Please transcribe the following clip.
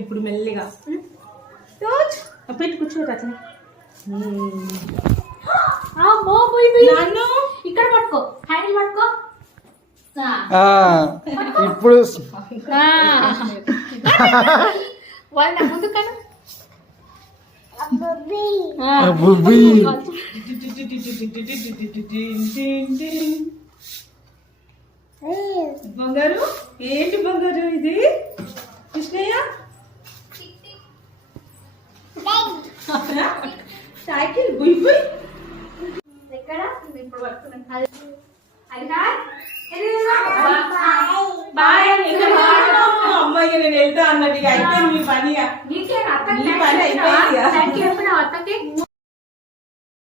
ఇప్పుడు మెల్లిగా పెట్టి కూర్చోరు అట్లా. ఇక్కడ పట్టుకో, హ్యాండిల్ పట్టుకో. ఇప్పుడు వాళ్ళ ముందు కను బంగారు. ఏంటి బంగారు ఇది? కృష్ణయ్య సైకిల్ బుయ్ బుయ్. ఎక్కడ ఇప్పుడు పట్టుకున్నాను. బాయ్. అమ్మాయి నేను వెళ్తా అన్నది. అయితే మీ పని అత్తకి